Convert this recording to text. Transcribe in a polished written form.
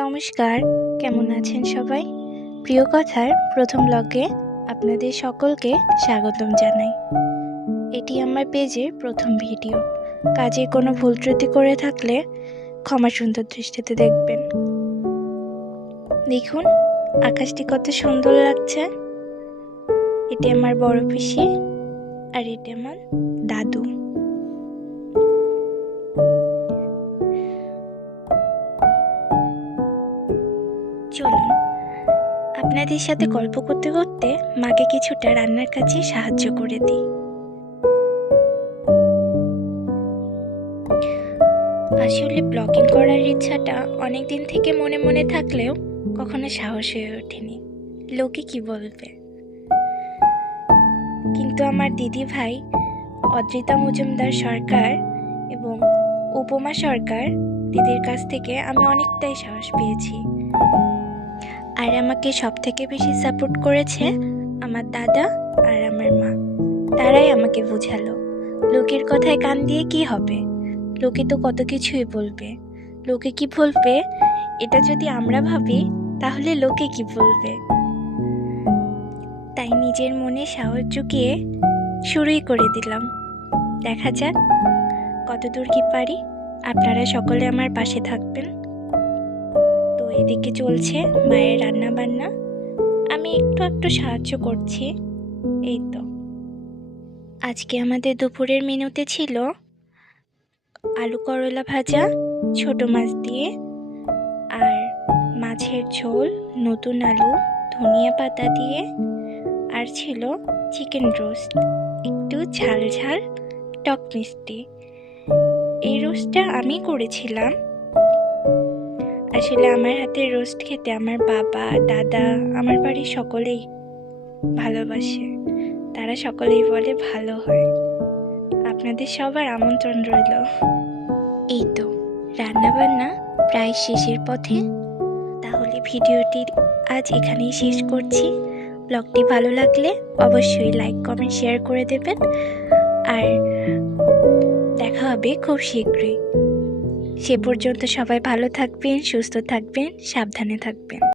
নমস্কার, কেমন আছেন সবাই? প্রিয় কথার প্রথম ব্লগে আপনাদের সকলকে স্বাগতম জানাই। এটি আমার পেজের প্রথম ভিডিও। কাজে কোনো ভুল ত্রুটি করে থাকলে ক্ষমা সুন্দর দৃষ্টিতে দেখবেন। দেখুন আকাশটি কত সুন্দর লাগছে। এটি আমার বড় পিসি আর এটি আমার দাদু। চলুন আপনাদের সাথে গল্প করতে করতে মাকে কিছুটা রান্নার কাজে সাহায্য করে দিই। আসলে ব্লগিং করার ইচ্ছাটা অনেক দিন থেকে মনে মনে থাকলেও কখনো সাহস হয়ে ওঠেনি, লোকে কি বলবে। কিন্তু আমার দিদি ভাই অদ্রিতা মজুমদার সরকার এবং উপমা সরকার দিদির কাছ থেকে আমি অনেকটাই সাহস পেয়েছি। আর আমাকে সব থেকে বেশি সাপোর্ট করেছে আমার দাদা আর আমার মা। তারাই আমাকে বোঝালো লোকের কথায় কান দিয়ে কি হবে, লোকে তো কত কিছুই বলবে। লোকে কি বলবে এটা যদি আমরা ভাবি তাহলে লোকে কি বলবে। তাই নিজের মনে সাহস জুগিয়ে শুরুই করে দিলাম। দেখা যাক কতদূর কি পারি। আপনারা সকলে আমার পাশে থাকবেন। তো এদিকে চলছে মায়ের রান্না বান্না, আমি একটু একটু সাহায্য করছি। এই তো আজকে আমাদের দুপুরের মেনুতে ছিল আলু করলা ভাজা ছোট মাছ দিয়ে, আর মাছের ঝোল নতুন আলু ধনিয়া পাতা দিয়ে, আর ছিল চিকেন রোস্ট একটু ঝাল ঝাল টক মিষ্টি। এই রোস্টটা আমি করেছিলাম। আসলে আমার হাতের রোস্ট খেতে আমার বাবা দাদা আমার বাড়ির সকলেই ভালোবাসে। তারা সকলেই বলে ভালো হয়। আপনাদের সবার আমন্ত্রণ রইল। এই তো রান্নাবান্না প্রায় শেষের পথে। তাহলে ভিডিওটি আজ এখানেই শেষ করছি। ব্লগটি ভালো লাগলে অবশ্যই লাইক কমেন্ট শেয়ার করে দেবেন। আর দেখা হবে খুব শীঘ্রই। সে পর্যন্ত সবাই ভালো থাকবেন, সুস্থ থাকবেন, সাবধানে থাকবেন।